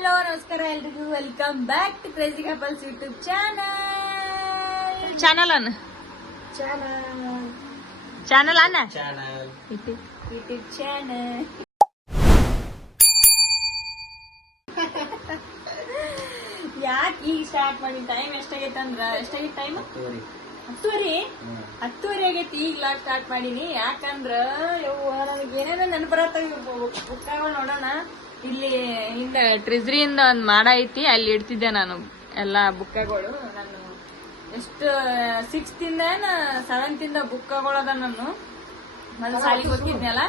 Hello ನಮಸ್ಕಾರ ಎಲ್ರಿಗೂ welcome back to crazy couples YouTube channel ಅನ್ನ ಯೂಟ್ಯೂಬ್ ಚಾನಲ್ ಯಾಕೆ ಈಗ ಸ್ಟಾರ್ಟ್ ಮಾಡಿ ಟೈಮ್ ಎಷ್ಟಾಗೈತೆ ಟೈಮ್ 10:30 ಆಗೈತಿ. ಈಗ ಸ್ಟಾರ್ಟ್ ಮಾಡೀನಿ ಯಾಕಂದ್ರ ನನಗೆ ಏನೇನೋ ನೆನಪರತ್ತಾವ ಬುಕ್ಗಳು ನೋಡೋಣ. ಇಲ್ಲಿ ಹಿಂದ ಟ್ರೆಜರಿಯಿಂದ ಒಂದ್ ಮಾಡ ಐತಿ, ಅಲ್ಲಿ ಇಡ್ತಿದ್ದೆ ನಾನು ಎಲ್ಲಾ ಬುಕ್ಕಗಳು. ನಾನು ಎಷ್ಟು 6th ಇಂದ 7th ಇಂದ ಬುಕ್ಕಗಳದ ನಾನು ಮೊದಲು ಶಾಲೆಗೆ ಹೋಗ್ತಿದ್ನಲ್ಲ,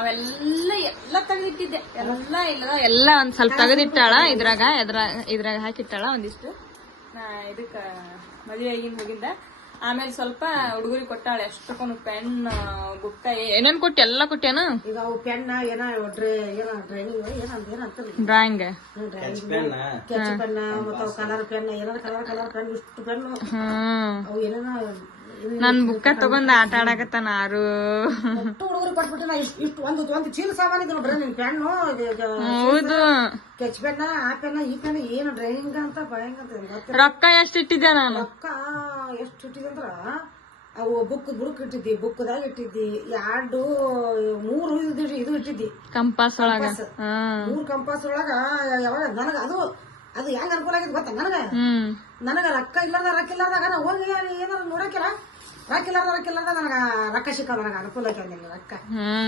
ಅವೆಲ್ಲ ತೆಗೆದಿಟ್ಟಿದ್ದೆ. ಎಲ್ಲ ಒಂದ್ ಸ್ವಲ್ಪ ತೆಗೆದಿಟ್ಟಾಳ, ಇದ್ರಾಗ ಹಾಕಿಟ್ಟಾಳ ಒಂದಿಷ್ಟು. ಇದಕ್ಕ ಮದುವೆ ಆಗಿಂದ ಹೋಗಿದ್ದ. ಆಮೇಲೆ ಸ್ವಲ್ಪ ಹುಡುಗರಿಗೆ ಕೊಟ್ಟಾಳೆ. ಎಷ್ಟಕ್ಕೊಂದು ಪೆನ್, ಬುಕ್ಕ, ಏನೇನ್ ಕೊಟ್ಟಿ ಎಲ್ಲ ಕೊಟ್ಟೇನು. ಈಗ ಅವು ಪೆನ್ ಡ್ರಾಯಿಂಗ್, ಕೆಚ್ ಪೆನ್ ಮತ್ತ ಕಲರ್ ಪೆನ್, ಏನಾರ ಕಲರ್ ಪೆನ್, ಇಷ್ಟು ಪೆನ್ ಅವು ಏನೇನೋ. ನನ್ ಬುಕ್ಕ ತಗೊಂಡ್ ಆಟ ಆಡಕತ್ತಾನ ಆರು. ಹುಡುಗರು ಕೊಟ್ಬಿಟ್ಟು ನಾ ಇಷ್ಟು ಒಂದು ಚೀಲ ಸಾಮಾನ್ ಇದೆ ನೋಡ್ರಿ. ನಿನ್ ಪೆನ್ನು, ಹೌದು, ಕೆಚ್ ಪೆನ್, ಆ ಪೆನ್, ಈ ಪೆನ್, ಏನು ಡ್ರೈವಿಂಗ್ ಅಂತ ಭಯಂಗ ಅಂತ. ರೊಕ್ಕ ಎಷ್ಟು ಇಟ್ಟಿದ್ದೆ ನಾನು? ರೊಕ್ಕ ಎಷ್ಟು ಇಟ್ಟಿದೆ ಅಂದ್ರ ಅವು ಬುಕ್ ಇಟ್ಟಿದ್ದಿ, ಬುಕ್ದಾಗ ಇಟ್ಟಿದ್ದಿ 2-3 ಇದು ಇಟ್ಟಿದ್ದಿ ಕಂಪಾಸ್ ಒಳಗ. 3 ಕಂಪಾಸ್ ಒಳಗ ಯಾವಾಗ ನನಗ ಅದು ಹೆಂಗ ಅನುಕೂಲ ಆಗಿದ್ ಗೊತ್ತ ನನಗ ರೊಕ್ಕ ಇಲ್ಲಾರ್ದಾಗ ನಾ ಹೋಗಿ ಏನಾರ ನೋಡಕಿಲ್ಲ. ರೊಕ್ಕ ಇಲ್ಲಾರ್ದ ನನಗ ರೊಕ್ಕ ಸಿಕ್ಕ, ನನಗ ಅನುಕೂಲ ಆಗ್ಯದ ರೊಕ್ಕ.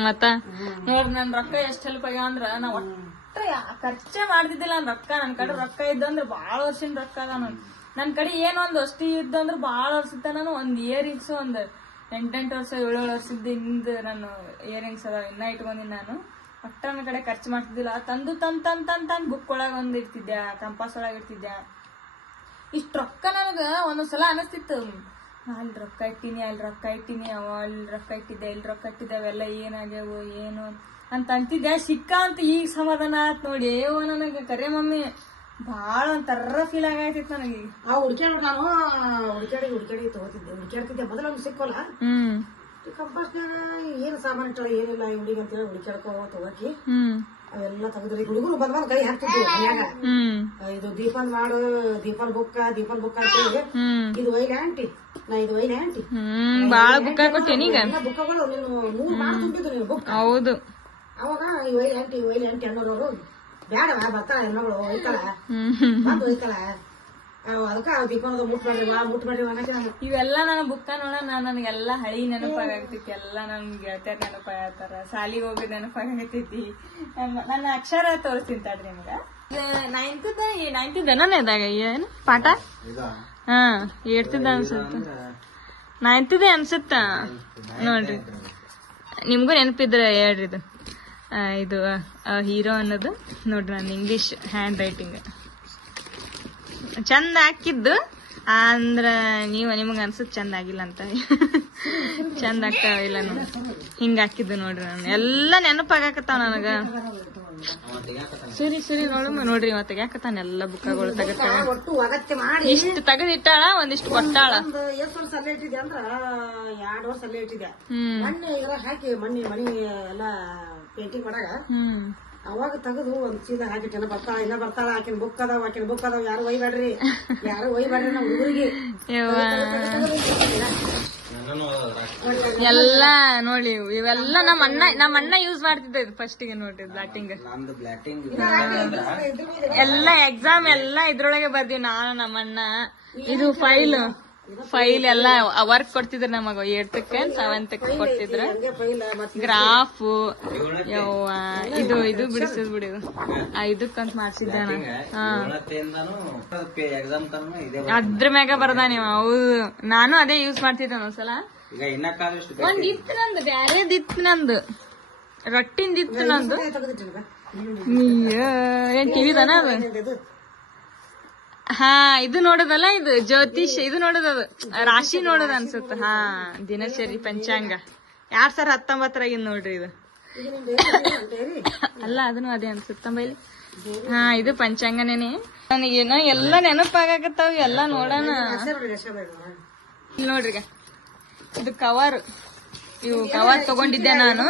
ಮತ್ತ ನೋಡ್ರಿ ನನ್ ರೊಕ್ಕ ಎಷ್ಟ್ ಹೆಲ್ಪ್ ಆಗ್ಯಾವ ಅಂದ್ರ ನಾ ಒಟ್ಟ ಖರ್ಚೆ ಮಾಡ್ತಿದ್ದಿಲ್ಲ. ನನ್ ರೊಕ್ಕ ನನ್ ಕಡೆ ರೊಕ್ಕ ಇದ್ದಂದ್ರ ಬಾಳ ವರ್ಷಿನ ರೊಕ್ಕ ಅದ. ನನ್ ಕಡೆ ಏನೊಂದ್ ಅಷ್ಟು ಇದ್ದಂದ್ರ ಬಾಳ ವರ್ಷದ ನಾನು ಒಂದ್ ಇಯರಿಂಗ್ಸ್ ಒಂದ್ 8 ವರ್ಷ 7 ವರ್ಷದ ಹಿಂದ್ ನಾನು ಇಯರಿಂಗ್ಸ್ ಅದಾವ ಇನ್ನ ಇಟ್ಕೊಂಡಿನಿ. ನಾನು ಒಟ್ಟ ನನ್ನ ಕಡೆ ಖರ್ಚು ಮಾಡ್ತಿದ್ದಿಲ್ಲ. ತಂದು ತಂದ್ ಬುಕ್ ಒಳಗ ಒಂದ್ ಇಡ್ತಿದ್ದೆ, ಕಂಪಾಸ್ ಒಳಗ ಇಡ್ತಿದ್ದೆ. ಇಷ್ಟ ರೊಕ್ಕ ನನಗ ಒಂದೊಂದ್ಸಲ ಅನಿಸ್ತಿತ್ತು, ಅಲ್ಲಿ ರೊಕ್ಕ ಇಟ್ಟಿನಿ, ಅಲ್ಲಿ ರೊಕ್ಕ ಇಟ್ಟಿನಿ, ಅಲ್ಲಿ ರೊಕ್ಕ ಇಟ್ಟಿದ್ದೆ, ಇಲ್ಲಿ ರೊಕ್ಕ ಇಟ್ಟಿದ್ದೆ, ಅವೆಲ್ಲ ಏನಾಗ್ಯಾವು ಏನು ಅಂತ ಅಂತಿದ್ದೆ. ಸಿಕ್ಕ ಅಂತ ಈಗ ಸಮಾಧಾನ ಆತ್ ನೋಡಿ. ನನಗೆ ಕರೆ ಮಮ್ಮಿ ಬಾಳ ಒಂಥರ ಫೀಲ್ ಆಗೈತಿತ್ತು ನನಗೆ. ಆ ನಾನು ಹುಡುಕಾಡಿ ತಗೋತಿದ್ದೆ ಮೊದಲೊಂದು ಸಿಕ್ಕೋಲ್ಲ. ಕಂಪಾಸ್ನಾಗ ಏನು ಸಾಮಾನು ಇಟ್ಟಾಳ ಏನಿಲ್ಲ ಹುಡುಗಿ ಅಂತೇಳಿ ಹುಡುಕಾಡ್ಕೋ ತಗೋಕಿ ಅವೆಲ್ಲ ತೆಗೆದ್ರಿ. ಹುಡುಗರು ಬಂದ್ ಕೈ ಹಾಕ್ತಿದ್ವಿ ಮನ್ಯಾಗ. ಇದು ದೀಪನ್ ಮಾಡು, ದೀಪನ್ ಬುಕ್ಕ ಅಂತೇಳಿ ಇದು ಒಯ್ಲೆ ಆಂಟಿ, ನಾ ಇದು ಒಯ್ಲೆ ಆಂಟಿ. ಬಾಳ ಬುಕ್ಕ ಕೊಟ್ಟೇನಿ ಈಗ. ಬುಕ್ಕಗಳು ನೀನು 3 ಮಾಡ ತುಂಬಿದ್ದು ನೀನು ಬುಕ್. ಹೌದು. ಅವಾಗ ಈ ಒಯ್ಲೆ ಆಂಟಿ ಅನ್ನೋರು ಬ್ಯಾಡ ಬರ್ತಾಳ ಹೆಣ್ಮಗಳು ಒಯ್ತಾಳ ಬಂದು ಒಯ್ತಾಳ. ಅದಕ್ಕ ದೀಪನದ ಮುಟ್ಬೇಡ್ರಿ ಇವೆಲ್ಲ ನನ್ನ ಬುಕ್ಕ ನೋಡ ನನಗೆಲ್ಲಾ ಹಳಿ ನೆನಪಾಗತೈತಿ. ಎಲ್ಲಾ ನನ್ ಗೆಳತಿಯರ್ ನೆನಪಾಗತ್ತಾರ, ಶಾಲಿಗೆ ಹೋಗಿ ನೆನಪಾಗತೈತಿ. ನನ್ನ ಅಕ್ಷರ ತೋರಿಸ್ತೀನಿ ತಡ್ರಿ ನಿಮ್ಗ. 9th ಇದಾಗ ಏನು ಪಾಠ 8th ಅನ್ಸುತ್ತ, 9th ಅನ್ಸುತ್ತ ನೋಡ್ರಿ. ನಿಮ್ಗೂ ನೆನಪಿದ್ರೆ ಹೇಳ್ರಿ. ಇದು ಹೀರೋ ಅನ್ನೋದು ನೋಡ್ರಿ, ನಾನು ಇಂಗ್ಲಿಷ್ ಹ್ಯಾಂಡ್ ರೈಟಿಂಗ್ ಚಂದ ಹಾಕಿದ್ದು ಅಂದ್ರ ನಿಮಗ ಅನ್ಸುತ್ತ ಚಂದ ಆಗಿಲ್ಲ ಅಂತ. ಚಂದ ಆಗ್ತಾವಿಲ್ಲ ಹಿಂಗ ಹಾಕಿದ್ದು ನೋಡ್ರಿ. ನಾನು ಎಲ್ಲಾ ನೆನಪಾಗಕತ್ತಾವ ನನಗ. ಸರಿ ನೋಡ್ರಿ ಮತ್ತೆ ತೆಗ್ಯಾಕತ್ತಾನ ಎಲ್ಲ ಬುಕ್ಕಗಳು ಇಷ್ಟು ತೆಗೆದಿಟ್ಟಾಳ, ಒಂದಿಷ್ಟು ಕೊಟ್ಟಾಳ. ಎಷ್ಟು ವರ್ಷ ಅಲ್ಲೇ ಇಟ್ಟಿದ್ದೆ ಅಂದ್ರ 2 ವರ್ಷ ಅಲ್ಲೇ ಇಟ್ಟಿದ್ದೆ. ಮಣ್ಣೆ ಹಾಕಿ ಮಣ್ಣಿ ಮನಿ ಎಲ್ಲಾ ಪೇಂಟಿಂಗ್ ಮಾಡಾಗ ಅವಾಗ ತೆಗೆದು ಒಂದ್ ಚೀಲ ಹಾಕಿಟ್ಟೆನ ಬರ್ತಾಳ ಆಕಿನ ಬುಕ್ ಅದಾವ ಯಾರು ಒಯ್ಬೇಡ್ರಿ ನಾ ಹುಡುಗರಿಗೆ ಎಲ್ಲಾ ನೋಡಿ. ಇವೆಲ್ಲ ನಮ್ಮ ಅಣ್ಣ ಯೂಸ್ ಮಾಡ್ತಿದ್ದ ಫಸ್ಟ್ ಗೆ ನೋಡ್ರಿ ಬ್ಲಾಟಿಂಗ್ ಎಲ್ಲ. ಎಕ್ಸಾಮ್ ಎಲ್ಲ ಇದ್ರೊಳಗೆ ಬರ್ದಿವಿ ನಾನು ನಮ್ಮಣ್ಣ. ಇದು ಫೈಲ್ ಎಲ್ಲ ವರ್ಕ್ ಕೊಡ್ತಿದ್ರ ನಮಗ 8th 7th ಕೊಡ್ತಿದ್ರ. ಗ್ರಾಫ್ ಇದು ಬಿಡಿಸಿದ್ ಬಿಡಿ, ಇದಕ್ಕಂತ ಮಾಡ್ಸಿದ್ದ ಅದ್ರ ಮ್ಯಾಗ ಬರ್ದ ನೀವು. ಹೌದು, ನಾನು ಅದೇ ಯೂಸ್ ಮಾಡ್ತಿದ್ದೆ ಒಂದ್ಸಲ. ಒಂದಿತ್ತು ನಂದು ಬ್ಯಾರೇದಿತ್ತು, ನಂದು ರೊಟ್ಟಿಂದಿತ್ತು ನಂದು. ಏನ್ ಟಿವಿದಾನ ಅದು? ಇದು ನೋಡೋದಲ್ಲ, ಇದು ಜ್ಯೋತಿಷ್ ಇದು ನೋಡೋದದು, ರಾಶಿ ನೋಡೋದ ಅನ್ಸುತ್ತ. ದಿನಚರಿ ಪಂಚಾಂಗ 2019 ನೋಡ್ರಿ ಇದು. ಅಲ್ಲ ಅದನ್ನು ಅದೇ ಅನ್ಸುತ್ತ ಬೈಲಿ. ಇದು ಪಂಚಾಂಗನೇನೆ. ನನಗೇನೋ ಎಲ್ಲ ನೆನಪಾಗತ್ತಾವ ಎಲ್ಲ ನೋಡೋಣ. ಇಲ್ಲಿ ನೋಡ್ರಿ, ಇದು ಕವರ್ ಇವು ಕವರ್ ತಗೊಂಡಿದ್ದೆ ನಾನು.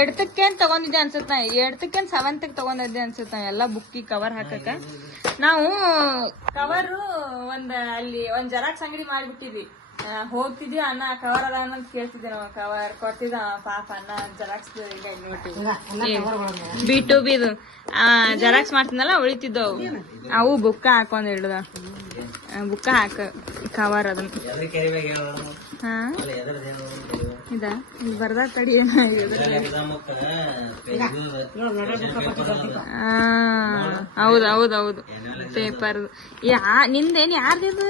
ಎಡ್ತಕ್ಕೇನ್ ತಗೊಂಡಿದ್ದೆ ಅನ್ಸುತ್ತ, ಎಡ್ತಕ್ಕೇನ್ 7th ತಗೊಂಡಿದ್ದೆ ಅನ್ಸುತ್ತ ಎಲ್ಲ ಬುಕ್ಕಿಗೆ ಕವರ್ ಹಾಕಕ್ಕ. ನಾವು ಕವರು ಅಲ್ಲಿ ಒಂದ್ ಜೆರಾಕ್ಸ್ ಅಂಗಡಿ ಮಾಡ್ಬಿಟ್ಟಿದ್ವಿ. ಹೋಗ್ತಿದ್ವಿ, ಅಣ್ಣ ಕವರ್ ಅದ ಅಂತ ಕೇಳ್ತಿದ್ವಿ. ನಾವು ಕವರ್ ಕೊಡ್ತಿದ್ದ ಪಾಪ ಅಣ್ಣ ಜೆರಾಕ್ಸ್ B2B ಜೆರಾಕ್ಸ್ ಮಾಡ್ತಿದ್ನಲ್ಲ ಉಳಿತಿದ್ದವು. ಅವು ಬುಕ್ಕ ಹಾಕೊಂಡ್ ಹಿಡ್ದ ಬುಕ್ಕ ಹಾಕ ಕವರ್ ಅದನ್ನ. ಹಾ ಇದ ಇಲ್ಲಿ ಬರ್ದ ತಡಿ ಹೌದೌದೌದು ಪೇಪರ್. ನಿಂದೇನ್ ಯಾರ್ದಿದು?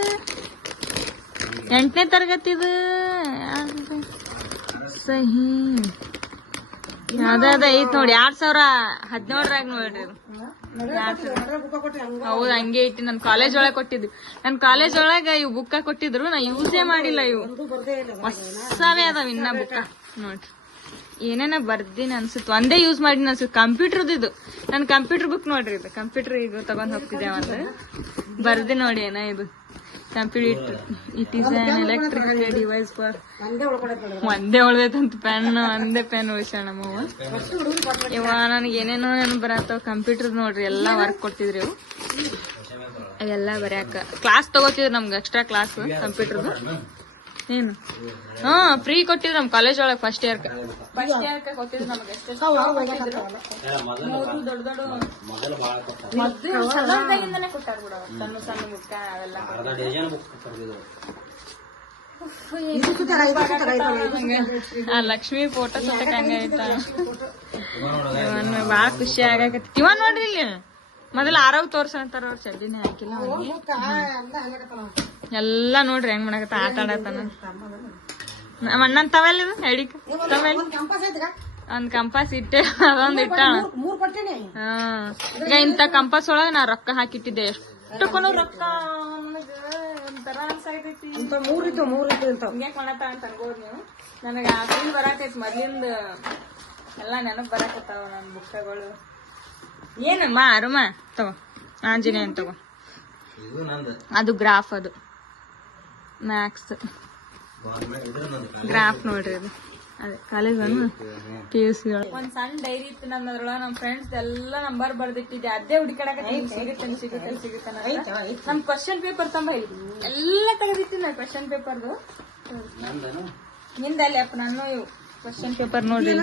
8ನೇ ತರಗತಿದು ಸಹಿ ಅದ ಐತ್ ನೋಡಿ. 2017 ನೋಡ್ರಿ ಇದು. ಹೌದು, ಹಂಗೆ ಐತಿ. ನನ್ ಕಾಲೇಜ್ ಒಳಗೆ ಕೊಟ್ಟಿದ್ದು. ನನ್ ಕಾಲೇಜ್ ಒಳಗ ಇವ್ ಬುಕ್ಕ ಕೊಟ್ಟಿದ್ರು, ನಾ ಯೂಸೇ ಮಾಡಿಲ್ಲ. ಇವು ಹೊಸವೇ ಅದಾವ ಇನ್ನ ಬುಕ್ಕ ನೋಡ್ರಿ. ಏನೇನ ಬರ್ದಿನ ಅನ್ಸುತ್ತ, ಒಂದೇ ಯೂಸ್ ಮಾಡಿನ ಅನ್ಸುತ್ತ. ಕಂಪ್ಯೂಟರ್ದು ಇದು. ನನ್ ಕಂಪ್ಯೂಟರ್ ಬುಕ್ ನೋಡ್ರಿ ಇದು. ಕಂಪ್ಯೂಟರ್ ಈಗ ತಗೊಂಡ್ ಹೋಗ್ತಿದ್ದೆ ಒಂದು ಬರ್ದಿ ನೋಡಿ. ಏನ ಇದು computer, it is an electric device for. ಒಂದೇ ಉಳ್ದೈತಂತ ಪೆನ್, ಒಂದೇ ಪೆನ್ ಉಳಿಸ್ಯಾಳ ನಮ್ಮವ್ವ. ಇವ ನನಗೆ ಏನೇನೋ ನೆನಪು ಬರತ್ತಾವ. ಕಂಪ್ಯೂಟರ್ ನೋಡ್ರಿ ಎಲ್ಲಾ ವರ್ಕ್ ಕೊಡ್ತಿದ್ರಿ ಅವು ಅವೆಲ್ಲ ಬರ್ಯಾಕ. ಕ್ಲಾಸ್ ತಗೋತಿದ್ರು ನಮ್ಗೆ, ಎಕ್ಸ್ಟ್ರಾ ಕ್ಲಾಸ್ ಕಂಪ್ಯೂಟರ್ದು. ಏನು ಫ್ರೀ ಕೊಟ್ಟಿದ್ರು ನಮ್ ಕಾಲೇಜ್ ಒಳಗೆ ಫಸ್ಟ್ ಇಯರ್ ಕೊಟ್ಟಿದ್ರು ನಮ್ಗೆ. ದೊಡ್ಡ ದೊಡ್ಡ ಸಣ್ಣದಾಗಿಂದಾನೆ ಕೊಟ್ಟಾರ ಬಿಡ, ಸಣ್ಣ ಸಣ್ಣ ಬುಕ್ಕ ಅವೆಲ್ಲ. ಲಕ್ಷ್ಮಿ ಫೋಟೋ ಸುತ್ತಕ್ ಹಂಗ ಆಯ್ತಾ. ಬಾಳ ಖುಷಿ ಆಗಕತ್ತಿ. ಇವ ನೋಡ್ರಿ ಇಲ್ಲಿ ಮೊದಲ ಆರಾವ್ ತೋರ್ಸಂತಾರ. ಅವ್ರ ಚಡ್ಡಿನೇ ಹಾಕಿಲ್ಲ ಎಲ್ಲಾ ನೋಡ್ರಿ ಹೆಂಗ್ ಮಾಡಕತ್ತ, ಆಟ ಆಡತಾನ. ನಮ್ಮ ಅಣ್ಣನ್ ತವೆಲ್ ಇದು ಎಡಿಕ್ ತವೆಲ್ ಒಂದ್ ಕಂಪಾಸ್ ಇಟ್ಟೆ, ಅದೊಂದ್ ಇಟ್ಟ. ಈಗ ಇಂತ ಕಂಪಾಸ್ ಒಳಗ ನಾ ರೊಕ್ಕ ಹಾಕಿಟ್ಟಿದ್ದೆ. ಎಷ್ಟಕ್ಕೂ ರೊಕ್ಕ ಒಂಥರ ಅನ್ಸಾಯ್ತೈತಿ. ಹಿಂಗ್ಯಾಕ್ ಮಾಡತ್ತ ಅಂತ ಅನ್ಕೋದ್ ನೀವು. ನನಗ ಆ ಫೀಲ್ ಬರಾಕೈತಿ ಮೊದ್ಲಿಂದ ಎಲ್ಲಾ ನೆನಪ್ ಬರಾಕತ್ತಾವ ನನ್ ಬುಕ್ಕಗಳು. ಏನಮ್ಮ ಅರುಮ ತಗೋ, ಆಂಜನೇಯ ತಗೋ. ಅದು ಗ್ರಾಫ್, ಅದು ಮ್ಯಾಕ್ಸ್ ಗ್ರಾಫ್ ನೋಡ್ರಿ. ಅದು ಅದೇ ಕಾಲೇಜ್ PUC ಒಳಗೆ ಒಂದ್ ಸಣ್ಣ ಡೈರಿ ಇತ್ತು ನನ್ನ. ಅದ್ರೊಳಗ ನಮ್ ಫ್ರೆಂಡ್ಸ್ ಎಲ್ಲಾ ನಂಬರ್ ಬರ್ದಿಟ್ಟಿದ್ದೆ. ಅದೇ ಹುಡುಕಾಡಕತ್ತೀನಿ, ಸಿಗುತ್ತೆ. ನಮ್ ಕ್ವಶನ್ ಪೇಪರ್ ತಂಬ ಎಲ್ಲ ತೆಗೆದಿಟ್ಟಿನ ಕ್ವಶನ್ ಪೇಪರ್ದು. ನಿಂದಲ್ಲಿ ಅಪ್ಪ ನಾನು ಇವು ಕ್ವಶನ್ ಪೇಪರ್ ನೋಡ್ರಿ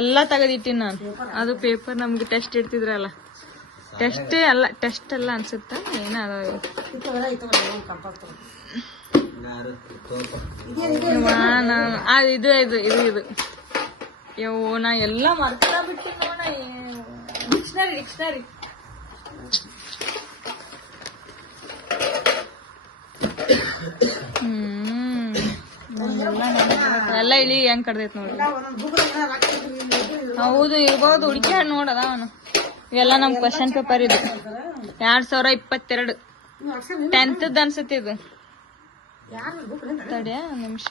ಎಲ್ಲಾ ತೆಗೆದಿಟ್ಟಿನಿ ನಾನು. ಅದು ಪೇಪರ್ ನಮ್ಗೆ ಟೆಸ್ಟ್ ಇಡ್ತಿದ್ರಲ್ಲ, ಟೆಸ್ಟ್ ಎಲ್ಲ ಅನ್ಸುತ್ತ. ಏನ ಇದು ಯೋ ನಾ ಎಲ್ಲ ಮರ್ತಾ ಬಿಟ್ಟಿ ನೋಡ. ಡಿಕ್ಷನರಿ ಎಲ್ಲ ಇಳಿ ಹೆಂಗ್ ಕಡ್ದೈತ್ ನೋಡ್ರಿ. ಹೌದು ಇರ್ಬೋದು, ಹುಡುಕ್ಯಾಡ್ ನೋಡದ ಅವನು. ಇವೆಲ್ಲ ನಮ್ ಕ್ವಶನ್ ಪೇಪರ್ ಇದು 2022 10th ಅನ್ಸುತ್ತೆ ಇದು. ತಡಿಯ ಒಂದ್ ನಿಮಿಷ.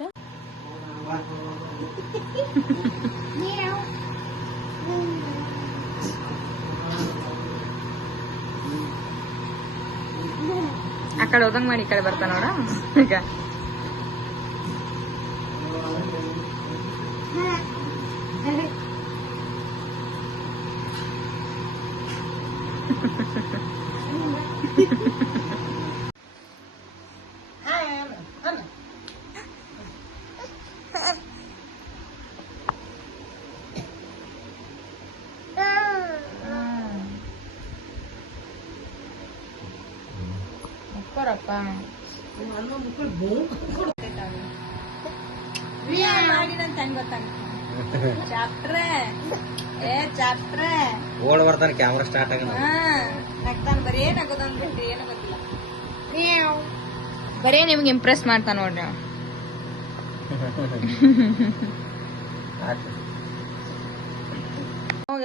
ಆ ಕಡೆ ಹೋದಂಗ್ ಮಾಡಿ ಈ ಕಡೆ ಬರ್ತಾ ನೋಡ. ಈಗ ಓಡ್ ಬರ್ತಾನೆ, ಕ್ಯಾಮ್ರಾ ಸ್ಟಾರ್ಟ್ ಆಗ ಬರೀ ಏನಾಗೋದಂದ್ಬಿಟ್ಟು ಏನೋ ಗೊತ್ತಿಲ್ಲ. ಬರೀ ನಿಮ್ಗೆ ಇಂಪ್ರೆಸ್ ಮಾಡ್ತಾನ ನೋಡ್ರಿ.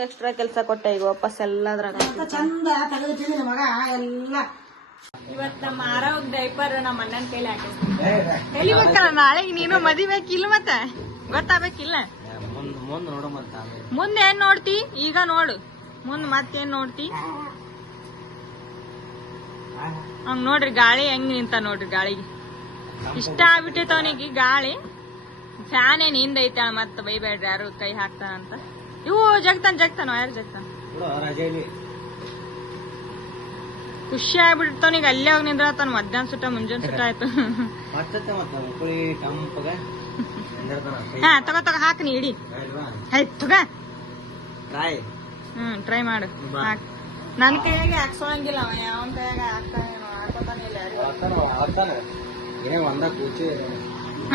ಎಕ್ಸ್ಟ್ರಾ ಕೆಲ್ಸ ಕೊಟ್ಟ ಈಗ ವಾಪಸ್ ಎಲ್ಲದ್ರಾಗ ಚಂದ ತೆಗೆದಿಟ್ಟಿದ್ದೀನಿ ಮಗ ಎಲ್ಲ. ಇವತ್ ನಮ್ಮ ಆರಾವ್ ಡೈಪರ್ ನಮ್ಮ ಅಣ್ಣನ ಕೈಲಿ ಹಾಕಿಸ್ಬೇಕಲ್ಲ. ನಾಳೆ ನೀನು ಮದಿಬೇಕಿಲ್ಲ, ಮತ್ತೆ ಗೊತ್ತಾಗಬೇಕಿಲ್ಲ. ಮುಂದೆ ಏನ್ ನೋಡ್ತಿ ಈಗ ನೋಡು, ಮುಂದ್ ಮತ್ತೇನ್ ನೋಡ್ತಿ. ಹಂಗ ನೋಡ್ರಿ ಗಾಳಿ ಹೆಂಗ್ ನಿಂತ ನೋಡ್ರಿ. ಗಾಳಿಗೆ ಇಷ್ಟ ಆಗ್ಬಿಟ್ಟೈತ ಅವನಿಗೆ ಗಾಳಿ. ಫ್ಯಾನ್ ಏನ್ ಹಿಂದ ಐತೆ ಮತ್ತ ಬೈಬೇಡ್ರಿ ಯಾರು ಕೈ ಹಾಕ್ತಾನಂತ. ಇವು ಜಗ್ತಾನ ಯಾರು ಜಗ್ತಾನ. ಖುಷಿ ಆಗ್ಬಿಡ್ತಾವ ಈಗ ಅಲ್ಲೇ ಹೋಗಿ ನಿಂದ್ರತಾನ. ಮಧ್ಯಾಹ್ನ ಸುಟ್ಟ ಮುಂಜಾನೆ ಸುಟ್ಟ ಆಯ್ತು. ಹಾ ತಗೋ ಹಾಕ್ ನೀ ಇಡಿ. ಆಯ್ತು ತಗ ಟ್ರೈ ಮಾಡು. ನನ್ ಕೈಯಾಗೆ ಹಾಕ್ಸೋಳಂಗಿಲ್ಲ ಅವ. ಯಾವನ್ ಕೈಯಾಗ ಹಾಕೋತಾನಿಲ್ಲ.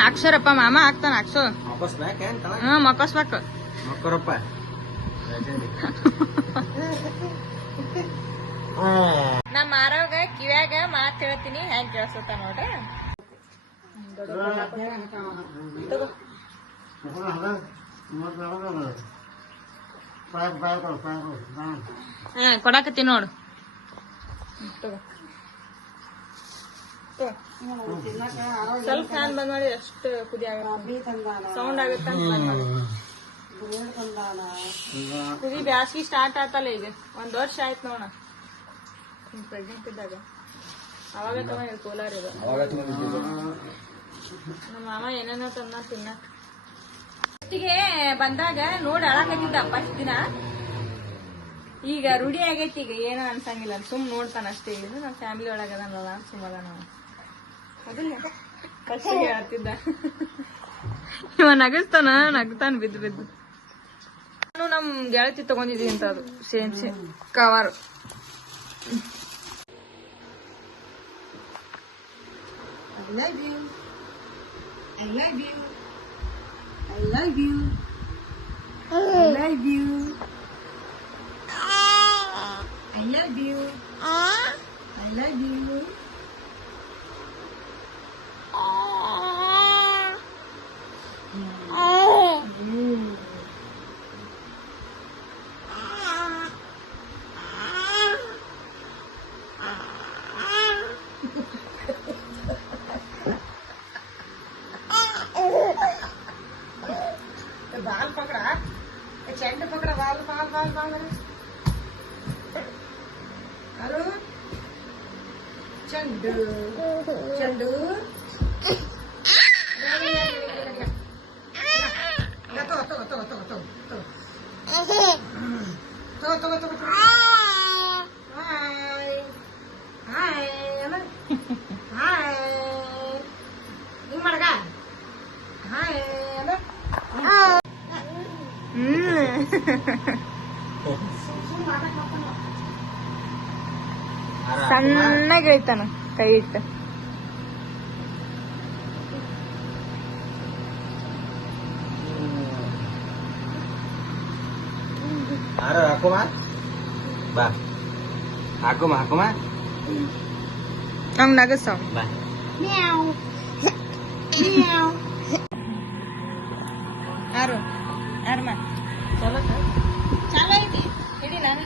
ಹಾಕ್ಸೋರಪ್ಪ ಮಾಮ ಹಾಕ್ತಾನ. ಹಾಕ್ಸೋ ಮಕ್ಕಸ್ಬೇಕು. ನಾ ಮಾರವಾಗ ಕಿವ್ಯಾಗ ಮಾತ್ ಹೇಳ್ತೀನಿ ಹೆಂಗ್ ಕೇಳಿಸುತ್ತ ನೋಡ್ರಿ. ಕೊಡಾಕತ್ತಿ ನೋಡು. ಸ್ವಲ್ಪ ಫ್ಯಾನ್ ಬಂದ್ ಮಾಡಿ ಅಷ್ಟು ಕುದಿ ಸೌಂಡ್ ಆಗುತ್ತೆ. ಕುದಿ ಬ್ಯಾಸ್ಗಿ ಸ್ಟಾರ್ಟ್ ಆತಲ್ಲ ಈಗ. 1 ವರ್ಷ ಆಯ್ತು ನೋಡ ಪ್ರೆಗ್ನೆಂಟ್ ಇದ್ದಾಗ. ಅವಾಗ ತಗೊಂಡಿದ್ದು ಕೋಲಾರ ಇದು. ನಮ್ಮ ಮಾಮ ಏನೇನೋ ತಂದ ತಿನ್ನಕ್. ಫಸ್ಟಿಗೆ ಬಂದಾಗ ನೋಡಿ ಅಳಾಕತ್ತಿದ್ದ ಫಸ್ಟ್ ದಿನ. ಈಗ ರೂಢಿ ಆಗೈತಿ. ಈಗ ಏನೋ ಅನ್ಸಂಗಿಲ್ಲ. ಸುಮ್ ನೋಡ್ತಾನ ಅಷ್ಟೇ. ಇದು ನಮ್ಮ ಫ್ಯಾಮಿಲಿ ಒಳಗದಲ್ಲ ಸುಮ್ಮದ ನಾವು ಅದಿಲ್ಲ. ಫಸ್ಟಿಗೆ ಹೇಳ್ತಿದ್ದ. ಇವ ನಗಸ್ತಾನ ಬಿದ್ದು. ನಾನು ನಮ್ ಗೆಳತಿ ತಗೊಂಡಿದ್ದೀನಿ ಅಂತ. ಅದು same cover. I love you. I love you. I love you. I love you. I love you. I love you. बाल पकड़ा, चंड पकड़ा, बाल हेलो चंडू ಸಣ್ಣಗೆ ಹೇಳ್ತಾನ ಕೈ ಇಟ್ಟು. ಹಂಗ ನಗಸ ಯಾರಮ್ಮ ಚಲೋ ಐತಿ. ಇಡಿ ನಾನು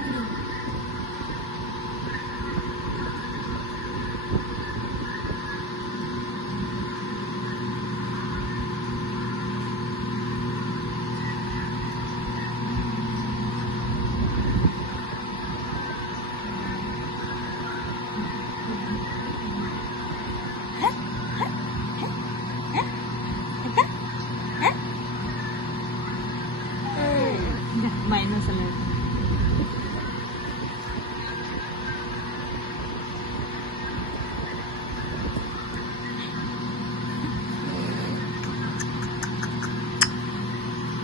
ಮೈನಸ್ ಅಲ್ಲ.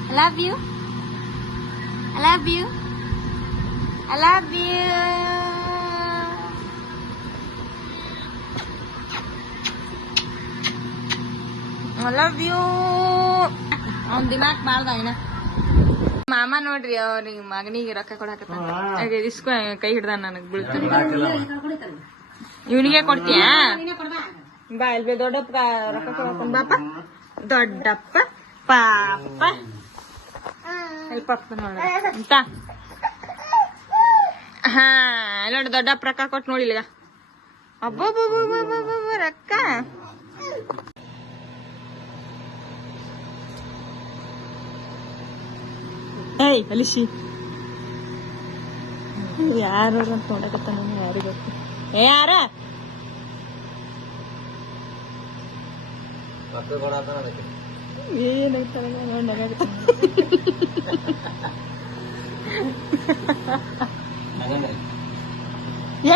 I love you. I love you. I love you. I love you. ಅವ್ನ ದಿನಾಕ್ ಮಾಡ್ದ ಇನ್ನ. ಮಾಮ ನೋಡ್ರಿ ಅವ್ರಿಗೆ ಮಗನಿಗೆ ರೊಕ್ಕ ಕೊಡಾಕತ್ತ. ಇಸ್ಕೊ ಕೈ ಹಿಡ್ದ ನನಗ್ ಬೀಳ್ತಾನೆ. ಇವನಿಗೆ ಕೊಡ್ತೀಯ? ಬಾ ಇಲ್ಲಿ ದೊಡ್ಡಪ್ಪ ರೊಕ್ಕ ಕೊಡಾಕೊಂಡ್ ಬಾಪ. ದೊಡ್ಡಪ್ಪ ಪಾಪ ಹೆಲ್ಪ್ ಆಗ್ತಾನ ನೋಡ ಅಂತ. ಹಾ ನೋಡಿ ದೊಡ್ಡಪ್ಪ ರೊಕ್ಕ ಕೊಟ್ಟು ನೋಡಿ ಈಗ. ಅಬ್ಬಬ್ಬಬ್ಬಬ್ಬಬ್ಬ ರೊಕ್ಕ. ಏಯ್ ಅಲಿಶಿ ಯಾರು ಅಂತ ನೋಡಕತ್ತ. ಯಾರಿಗೆ ಗೊತ್ತು. ಯಾರ ಏನಾಗ್ತಾನೆ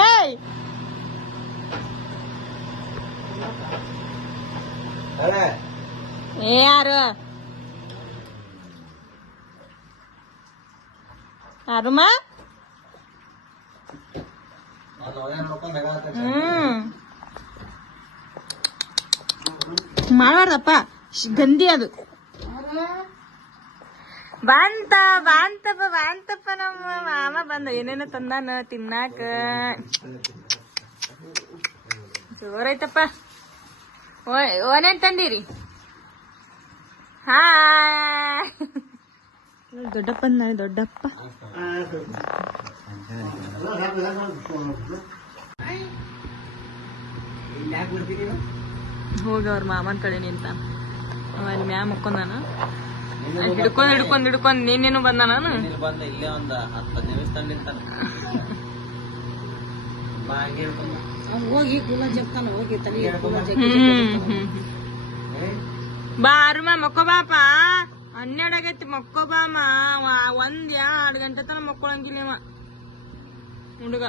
ಏಯ್ ಏ ಯಾರು ಯಾರಮ್ಮ ಮಾಡಬಾರ್ದಪ್ಪ ಗಂದಿ ಅದು ಬಾಂತಪ್ಪ ನಮ್ಮ ಮಾಮ ಬಂದ ಏನೇನ ತಂದಾನ ತಿನ್ನಾಕ ಜೋರೈತಪ್ಪ ಓನೇನ್ ತಂದಿರಿ ಹಾ ದೊಡ್ಡಪ್ಪ ಅಂದಾನೆ ದೊಡ್ಡಪ್ಪ ಹೋಗಿ ಅವ್ರ ಮಾಮನ್ ಕಡೆ ನಿಂತ ಅಲ್ಲಿ ಮ್ಯಾ ಮುಕ್ಕೊಂದಾನ ಹಿಡ್ಕೊಂಡ್ ನೀನೇನು ಬಂದ ನಾನು ಇಲ್ಲೇ ಒಂದ್ 10 ನಿಮಿಷ ತಂದಿರ್ತಾನ ಹೋಗಿ ಕೂಲ ಜಗ್ತಾನ ಹೋಗಿ ತಲೆ ಬಾ ಅರುಮ ಮಕ್ಕೋ ಬಾಪ 12 ಆಗೈತಿ ಮಕ್ಕೋ ಬಾಮ 1-2 ಗಂಟೆ ತನ ಮಕ್ಕೊಳಂಗಿಲ್ಲ ಇವ ಹುಡುಗ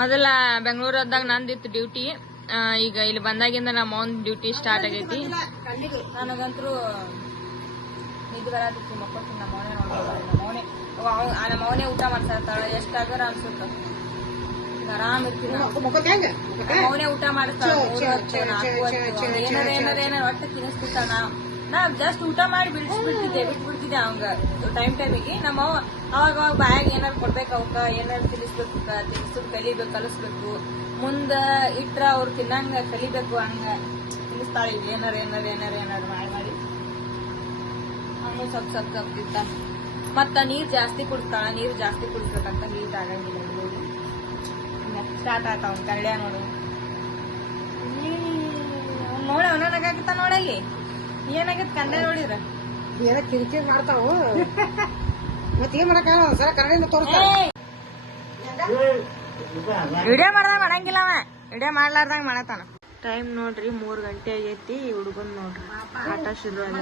ಮೊದಲ ಬೆಂಗಳೂರದಾಗ ನಂದಿತ್ತು ಡ್ಯೂಟಿ ಈಗ ಇಲ್ಲಿ ಬಂದಾಗಿಂದ ನಮ್ಮ ಅವ್ನ ಡ್ಯೂಟಿ ಸ್ಟಾರ್ಟ್ ಆಗೈತಿ ನನಗಂತೂ ನಿದ್ದೆ ಬರತೈತಿ ಮಕ್ಕೊತೀನಿ ನಮ್ಮ ಅವನೇ ಊಟ ಮಾಡ್ತಾಳ ಎಷ್ಟಾದ್ರ ಅನ್ಸುತ್ತ ಆರಾಮ್ ಇರ್ತೀನಿ ಅವನೇ ಊಟ ಮಾಡಿಸ್ತಾಳ ಏನಾರ ಒಟ್ಟು ತಿನ್ನಿಸ್ತಿರ್ತಾಳ ನಾ ಜಸ್ಟ್ ಊಟ ಮಾಡಿ ಬಿಟ್ಬಿಡ್ತಿದ್ದೆ ಅವಂಗ ಟೈಮಿಗೆ ನಮ್ಮ ಅವಾಗ ಬ್ಯಾಗ್ ಏನಾರು ಕೊಡ್ಬೇಕು ಅವಕ್ಕ ಏನಾರು ತಿನ್ನಿಸ್ಬೇಕು ಕಲಿಬೇಕು ಕಲಿಸ್ಬೇಕು ಮುಂದ ಇಟ್ರ ಅವ್ರು ತಿನ್ನಂಗ ಕಲಿಬೇಕು ಹಂಗ ತಿನ್ನಿಸ್ತಾಳ ಈಗ ಏನಾರು ಮಾಡಿ ಹಂಗ ಸ್ವಲ್ಪ ತಿಂತ ಮತ್ತ ನೀರ್ ಜಾಸ್ತಿ ಕುಡಿಸ್ತಾಳ ನೀರ್ ಜಾಸ್ತಿ ಕುಡಿಸ್ಬೇಕಂತ ನೀರ್ ಆಗಂಗಿಲ್ಲ ಸ್ಟಾರ್ಟ್ ಆತಾವ ಕರಡ್ಯ ನೋಡು ನೋಡ ಅವನಾಗತ್ತ ನೋಡಲ್ಲಿ ಏನಾಗತ್ ಕಂಡ ನೋಡಿದ್ರ ಏನ ಕಿರಿಕಿರಿ ಮಾಡ್ತಾವು ಮತ್ ಏನ್ ಮಾಡಕ ಒಂದ್ಸಲ ಕನ್ನಡಿಂದ ತೋರಿಸ್ತಾರ ವಿಡಿಯೋ ಮಾಡ್ದಂಗ ಮಾಡಂಗಿಲ್ಲ ಅವ ವಿಡಿಯೋ ಮಾಡ್ಲಾರ್ದಂಗ ಮಾಡತಾನ ಟೈಮ್ ನೋಡ್ರಿ 3 ಗಂಟೆ ಆಗೈತಿ ಹುಡುಗನ್ ನೋಡ್ರಿ ಆಟ ಶುರು ಆಗ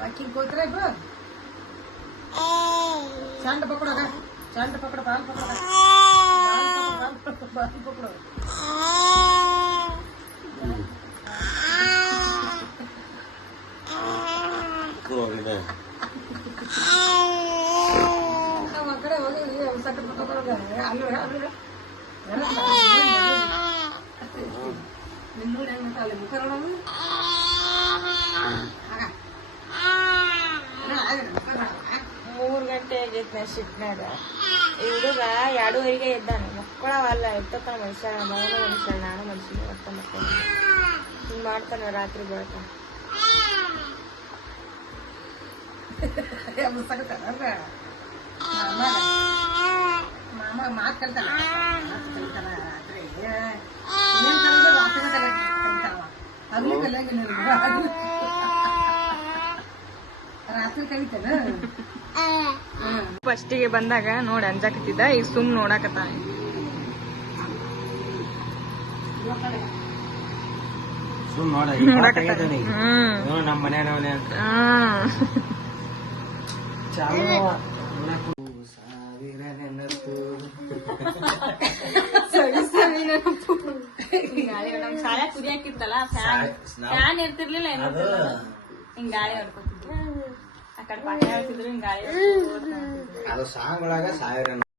ವಾಕಿಂಗ್ ಹೋಗ್ತಾರೆ ಚಂಡ ಪಕೋಡ ಬಾಲ್ ಪಕೋಡ ಕಡೆ ಹೋಗಿ ಸಕ್ಕರೆ ಪಕೋಡ ಅಲ್ಲಿ ಮುಖ ನೋಡೋದು 3 ಗಂಟೆ ಆಗೈತಿ ನಾ ಶಿಟ್ನಾಗ ಈ ಹುಡುಗ 2:30ಗೆ ಎದ್ದಾನೆ ಮಕ್ಕಳವಲ್ಲ ಎಷ್ಟೊತ್ತನ ಮನುಷ್ಯ ಮೌನ ಮನುಷ್ಯ ನಾನು ಮನುಷ್ಯನ ಒಟ್ಟ ಮಕ್ಕಳು ಹಿಂಗ್ ಮಾಡ್ತಾನ ರಾತ್ರಿ ಬೆಳಕ ಮಾಮ ಮಾತು ಕಲ್ತಾನ ರಾತ್ರಿ ರಾತ್ರಿ ಕಲಿತಾನ ಫಸ್ಟಿಗೆ ಬಂದಾಗ ನೋಡಿ ಅಂಜಾಕತ್ತಿದ್ದ ಈಗ ಸುಮ್ ನೋಡಾಕತ್ತಾನ ನಮ್ಮ ಮನೆಯವನೇ ಅಂತ ನಮ್ ಶಾಲೆ ಕುದಿಯಾಕಿತ್ತಲ್ಲ ಫ್ಯಾನ್ ಇರ್ತಿರ್ಲಿಲ್ಲ ಹಿಂಗ್ ಗಾಳಿ ಹೊಡ್ಕೊತಿದ್ರು ಆ ಕಡೆ ಪಾಠ ಹೇಳ್ತಿದ್ರು ಹಿಂಗ್ ಗಾಳಿ ಅದು ಸಾಂಗ್ ಒಳಗ 1000